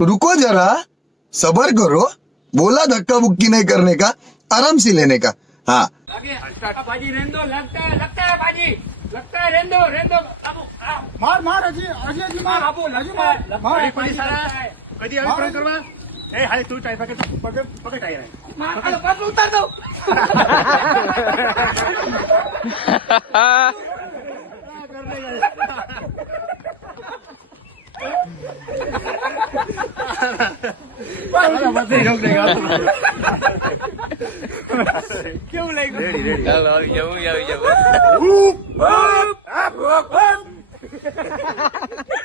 रुको जरा, सबर करो, बोला धक्का बुक्की नहीं करने का, आराम से लेने का। हाँ पाजी रहने दो, लगता है पाजी, लगता है रहने दो मार मार अजी अजी अजी मार बाबू मार पड़ी सारा कदी આવી ટ્રાય કરવા એ હાલે તું ટ્રાય પકડ ટાયર मार पग उतार दो કેવું લાગ્યું? ચાલો આવી જાવ